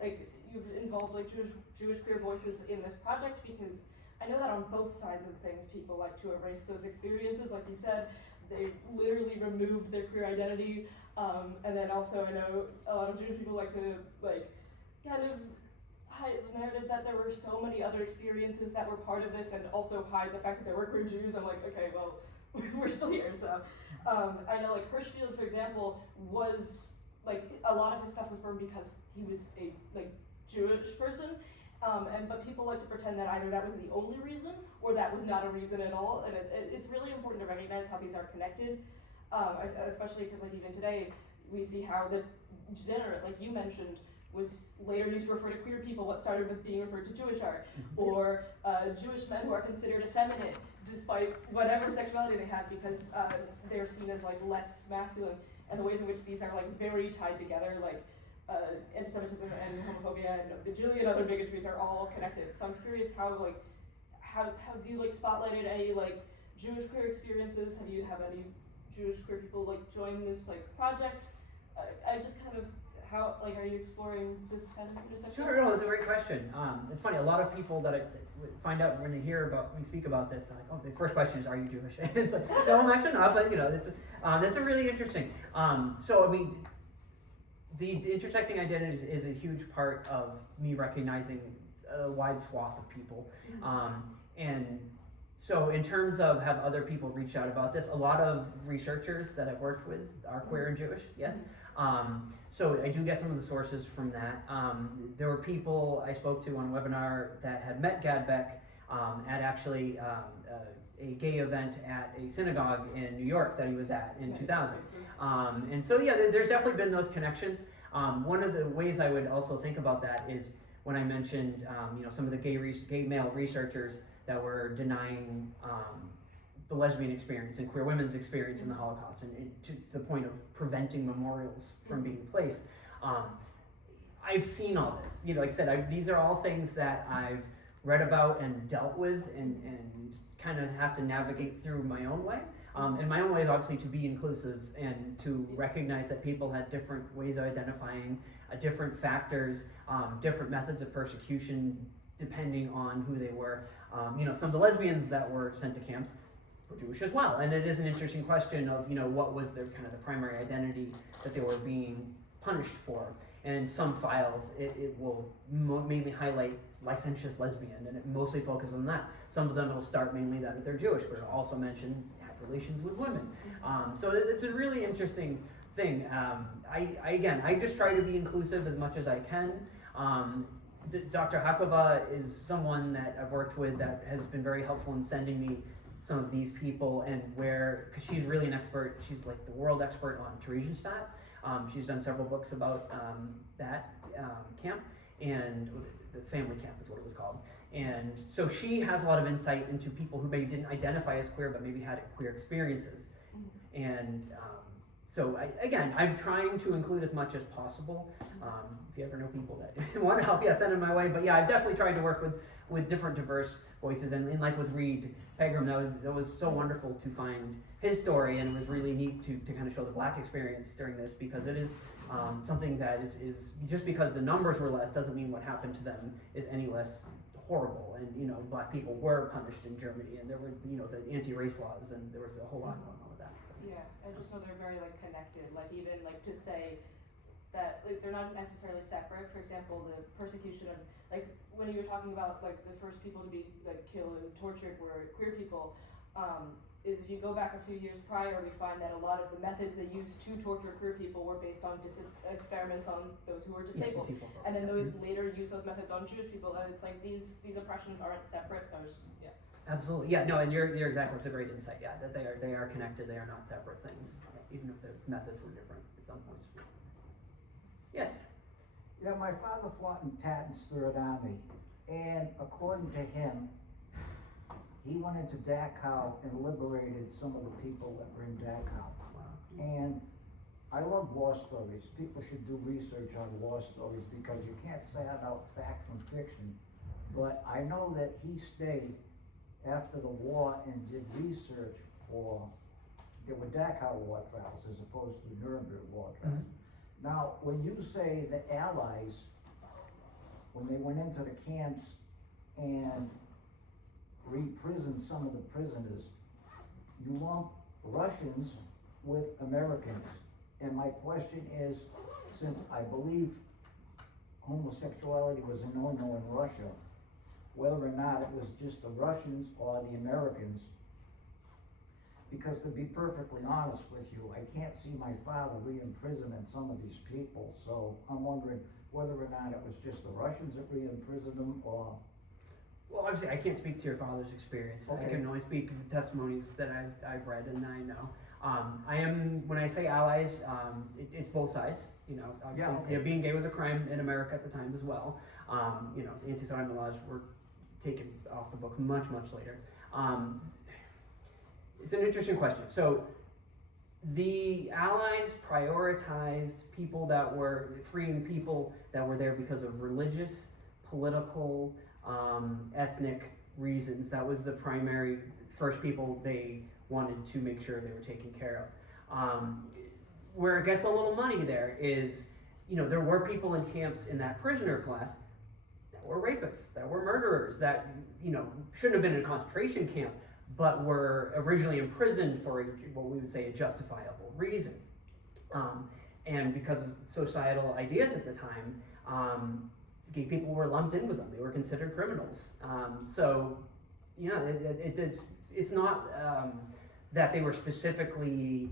like you've involved like Jewish queer voices in this project, because I know that on both sides of things, people like to erase those experiences. Like you said, they literally removed their queer identity. And then also I know a lot of Jewish people like to like kind of hide the narrative that there were so many other experiences that were part of this, and also hide the fact that there were queer Jews. I'm like, okay, well, we're still here. So I know like Hirschfield, for example, was like a lot of his stuff was burned because he was a like Jewish person. But people like to pretend that either that was the only reason or that was not a reason at all. And it's really important to recognize how these are connected, especially because like even today we see how the degenerate, like you mentioned, was later used to refer to queer people, what started with being referred to Jewish art, or Jewish men who are considered effeminate despite whatever sexuality they have, because they're seen as like less masculine, and the ways in which these are like very tied together, like anti-Semitism and homophobia and a bajillion other bigotries are all connected. So I'm curious how have you like spotlighted any like Jewish queer experiences? Have any Jewish queer people like join this like project? I just kind of how like are you exploring this kind of intersection? Sure, no, that's a great question. It's funny, a lot of people that I find out when they hear about me speak about this, like, oh, the first question is, are you Jewish? It's like, no, I'm actually not, but you know, that's a really interesting. So I mean, the intersecting identities is a huge part of me recognizing a wide swath of people. And so in terms of have other people reach out about this, a lot of researchers that I've worked with are queer and Jewish, yes. So I do get some of the sources from that. There were people I spoke to on a webinar that had met Gad Beck at actually a gay event at a synagogue in New York that he was at in 2000. And so yeah, there's definitely been those connections. One of the ways I would also think about that is when I mentioned some of the gay male researchers that were denying the lesbian experience and queer women's experience in the Holocaust, and to the point of preventing memorials from being placed. I've seen all this. Like I said, these are all things that I've read about and dealt with and kind of have to navigate through my own way. And my own way is obviously to be inclusive and to recognize that people had different ways of identifying, different factors, different methods of persecution depending on who they were. Some of the lesbians that were sent to camps were Jewish as well, and it is an interesting question of what was their kind of the primary identity that they were being punished for. And in some files, it will mainly highlight licentious lesbian, and it mostly focuses on that. Some of them will start mainly that they're Jewish, but it'll also mention had relations with women. So it's a really interesting thing. I just try to be inclusive as much as I can. Dr. Hakova is someone that I've worked with that has been very helpful in sending me some of these people, and because she's really an expert, she's like the world expert on Theresienstadt. She's done several books about that camp, and the family camp is what it was called. And so she has a lot of insight into people who maybe didn't identify as queer, but maybe had queer experiences. And so I'm trying to include as much as possible. If you ever know people that want to help, send them my way. But yeah, I've definitely tried to work with different diverse voices, and like with Reed Pegram, that was so wonderful to find his story, and it was really neat to kind of show the Black experience during this, because it is something that is just because the numbers were less doesn't mean what happened to them is any less horrible. And Black people were punished in Germany, and there were the anti-race laws, and there was a whole lot going on with that. Yeah, I just know they're very like connected. Like even like to say that like, they're not necessarily separate. For example, the persecution of like when you were talking about like the first people to be like killed and tortured were queer people. is if you go back a few years prior, we find that a lot of the methods they used to torture queer people were based on experiments on those who were disabled. And then those later use those methods on Jewish people, and it's like these oppressions aren't separate, so it's just, yeah. Absolutely, yeah, no, and you're exactly, it's a great insight, yeah, that they are connected, they are not separate things, even if the methods were different at some points. Yes? Yeah, my father fought in Patton's Third Army, and according to him, he went into Dachau and liberated some of the people that were in Dachau. Wow. And I love war stories. People should do research on war stories because you can't sound out fact from fiction. But I know that he stayed after the war and did research for, there were Dachau war trials as opposed to the Nuremberg war trials. Now, when you say the Allies, when they went into the camps and re-prisoned some of the prisoners, you lump Russians with Americans. And my question is, since I believe homosexuality was a no-no in Russia, whether or not it was just the Russians or the Americans, because to be perfectly honest with you, I can't see my father re-imprisoning some of these people, so I'm wondering whether or not it was just the Russians that re-imprisoned them, or... Well, obviously, I can't speak to your father's experience. I Okay. can only speak to the testimonies that I've read and I know. I am, when I say allies, it's both sides. You know, obviously, Yeah, okay. being gay was a crime in America at the time as well. You know, anti-sodomy laws were taken off the books much, much later. It's an interesting question. So, the Allies prioritized people that were freeing people that were there because of religious, political, ethnic reasons. That was the primary first people they wanted to make sure they were taken care of. Where it gets a little money there is, you know, there were people in camps in that prisoner class that were rapists, that were murderers, that, you know, shouldn't have been in a concentration camp, but were originally imprisoned for what we would say a justifiable reason. And because of societal ideas at the time, gay people were lumped in with them. They were considered criminals. So, you know, it's not that they were specifically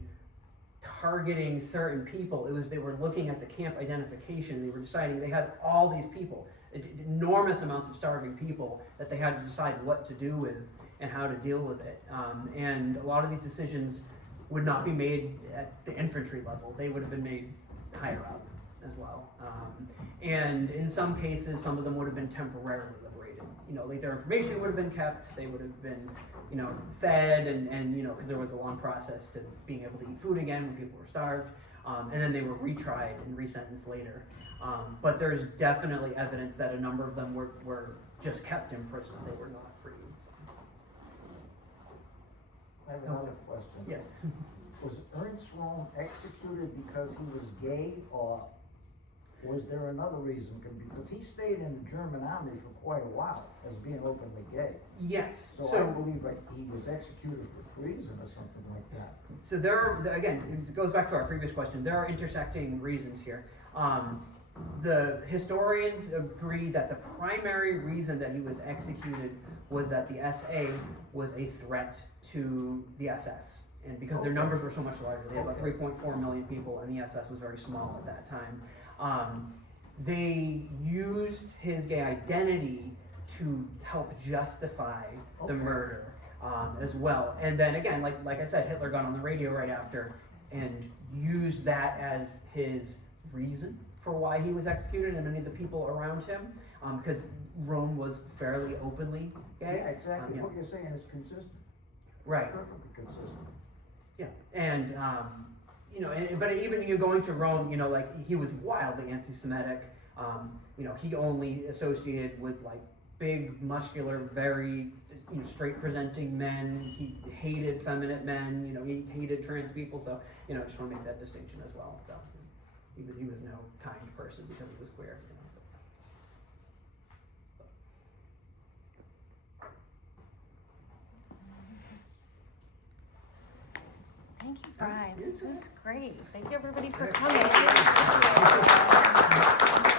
targeting certain people. It was they were looking at the camp identification. They were deciding they had all these people, enormous amounts of starving people that they had to decide what to do with and how to deal with it. And a lot of these decisions would not be made at the infantry level. They would have been made higher up as well. And in some cases, some of them would have been temporarily liberated. You know, like their information would have been kept, they would have been, you know, fed and you know, because there was a long process to being able to eat food again when people were starved. And then they were retried and resentenced later. But there's definitely evidence that a number of them were just kept in prison. They were not freed. I have another question. Yes. Was Ernst Röhm executed because he was gay, or was there another reason? Because he stayed in the German army for quite a while as being openly gay. Yes. So I believe like he was executed for treason or something like that. So there are, again, it goes back to our previous question, there are intersecting reasons here. The historians agree that the primary reason that he was executed was that the SA was a threat to the SS. And because their numbers were so much larger, they had about 3.4 million people, and the SS was very small at that time. They used his gay identity to help justify the murder as well. And then again, like I said, Hitler got on the radio right after and used that as his reason for why he was executed and many of the people around him, because Rome was fairly openly gay. Yeah, exactly. Yeah. What you're saying is consistent. Right. Perfectly consistent. Yeah, and you know, but even you going to Rome, you know, like he was wildly anti-Semitic. You know, he only associated with like big, muscular, very straight-presenting men. He hated feminine men. You know, he hated trans people. So you know, just want to make that distinction as well. So he was no kind person because he was queer. You know. Thank you, Brian. This was great. Thank you, everybody, for Yeah. coming.